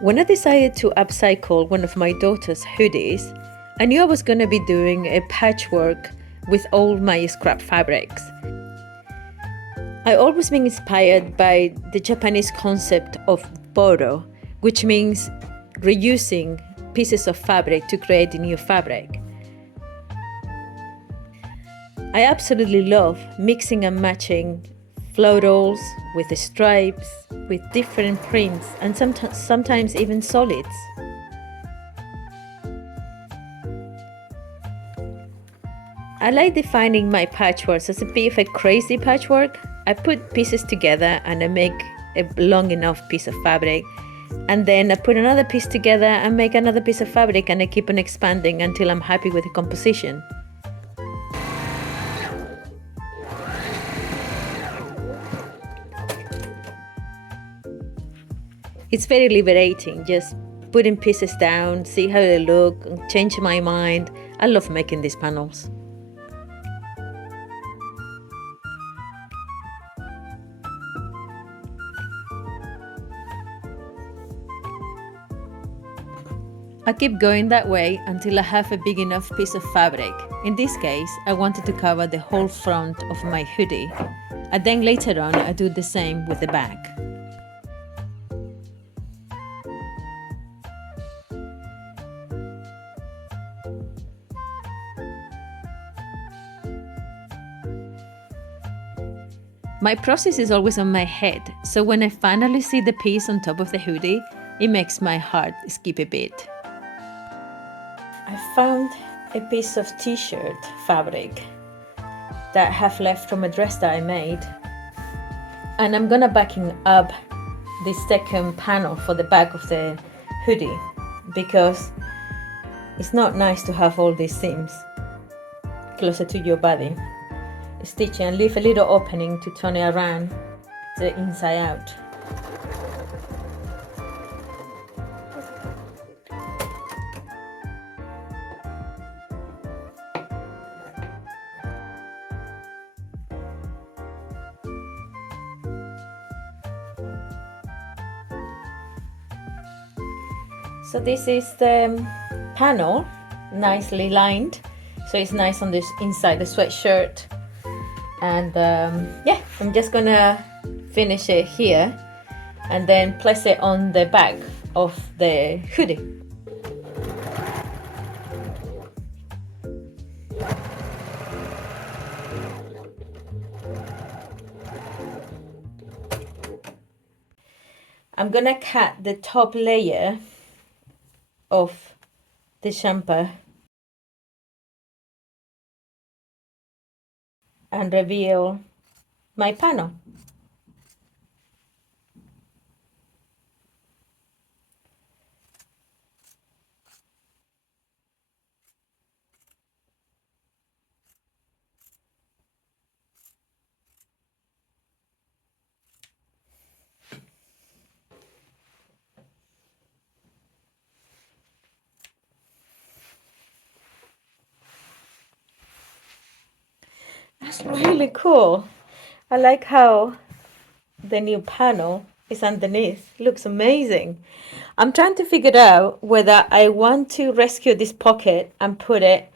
When I decided to upcycle one of my daughter's hoodies, I knew I was going to be doing a patchwork with all my scrap fabrics. I always been inspired by the Japanese concept of boro, which means reusing pieces of fabric to create a new fabric. I absolutely love mixing and matching florals with the stripes, with different prints, and sometimes even solids. I like defining my patchworks as a bit of a crazy patchwork. I put pieces together and I make a long enough piece of fabric, and then I put another piece together and make another piece of fabric, and I keep on expanding until I'm happy with the composition. It's very liberating, just putting pieces down, see how they look, change my mind. I love making these panels. I keep going that way until I have a big enough piece of fabric. In this case, I wanted to cover the whole front of my hoodie. And then later on, I do the same with the back. My process is always on my head, so when I finally see the piece on top of the hoodie, it makes my heart skip a bit. I found a piece of t-shirt fabric that I have left from a dress that I made, and I'm gonna backing up the second panel for the back of the hoodie because it's not nice to have all these seams closer to your body. Stitch and leave a little opening to turn it around the inside out. So this is the panel, nicely lined, so it's nice on this inside the sweatshirt. And yeah, I'm just gonna finish it here and then place it on the back of the hoodie. I'm gonna cut the top layer of the jumper and reveal my panel. That's really cool. I like how the new panel is underneath. It looks amazing. I'm trying to figure out whether I want to rescue this pocket and put it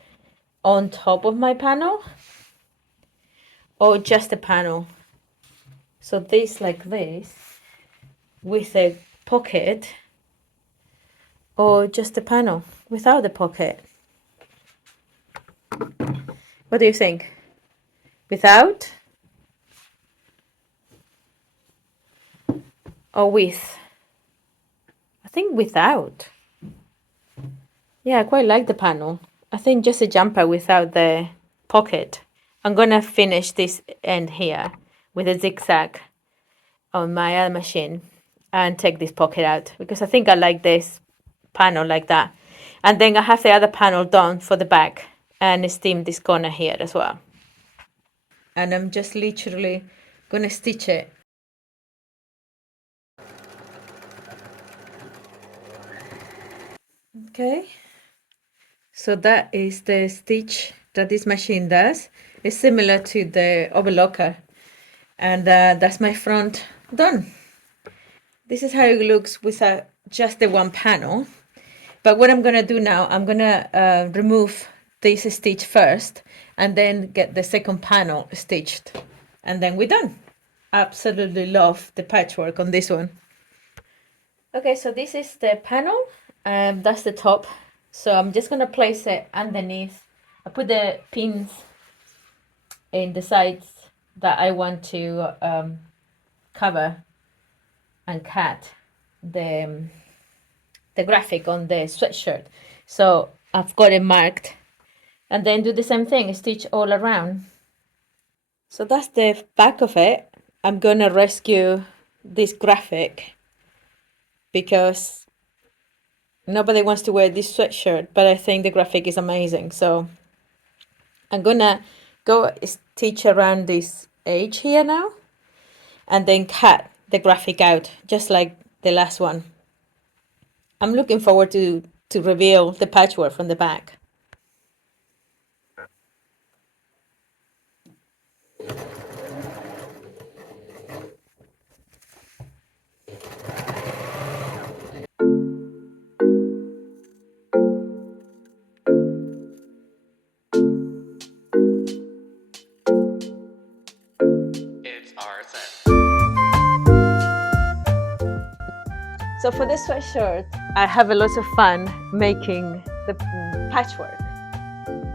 on top of my panel or just a panel. So this like this with a pocket, or just a panel without the pocket. What do you think? Without or with? I think without. Yeah, I quite like the panel. I think just a jumper without the pocket. I'm gonna finish this end here with a zigzag on my other machine and take this pocket out because I think I like this panel like that. And then I have the other panel done for the back and steam this corner here as well. And I'm just literally gonna stitch it. Okay, so that is the stitch that this machine does. It's similar to the overlocker, and that's my front done. This is how it looks with just the one panel. But what I'm gonna do now, I'm gonna remove this stitch first and then get the second panel stitched, and then we're done. Absolutely love the patchwork on this one. Okay, so this is the panel, that's the top. So I'm just gonna place it underneath. I put the pins in the sides that I want to cover and cut the graphic on the sweatshirt. So I've got it marked, and then do the same thing, stitch all around. So that's the back of it. I'm gonna rescue this graphic because nobody wants to wear this sweatshirt, but I think the graphic is amazing. So I'm gonna go stitch around this edge here now, and then cut the graphic out just like the last one. I'm looking forward to reveal the patchwork from the back. So for this sweatshirt, I have a lot of fun making the patchwork.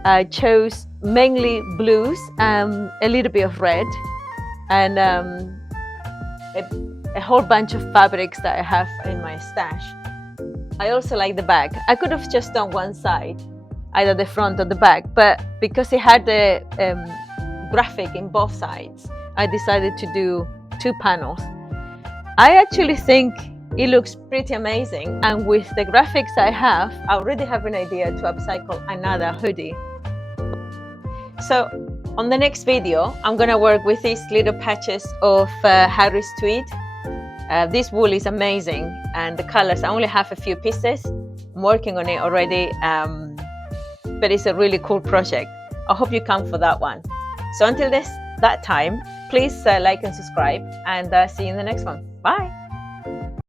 I chose mainly blues, a little bit of red, and a whole bunch of fabrics that I have in my stash. I also like the back. I could have just done one side, either the front or the back, but because it had the graphic in both sides, I decided to do 2 panels. I actually think it looks pretty amazing, and with the graphics I have, I already have an idea to upcycle another hoodie. So on the next video, I'm gonna work with these little patches of Harris tweed. This wool is amazing, and the colors, I only have a few pieces. I'm working on it already, but it's a really cool project. I hope you come for that one. So until that time, please like and subscribe, and see you in the next one. Bye.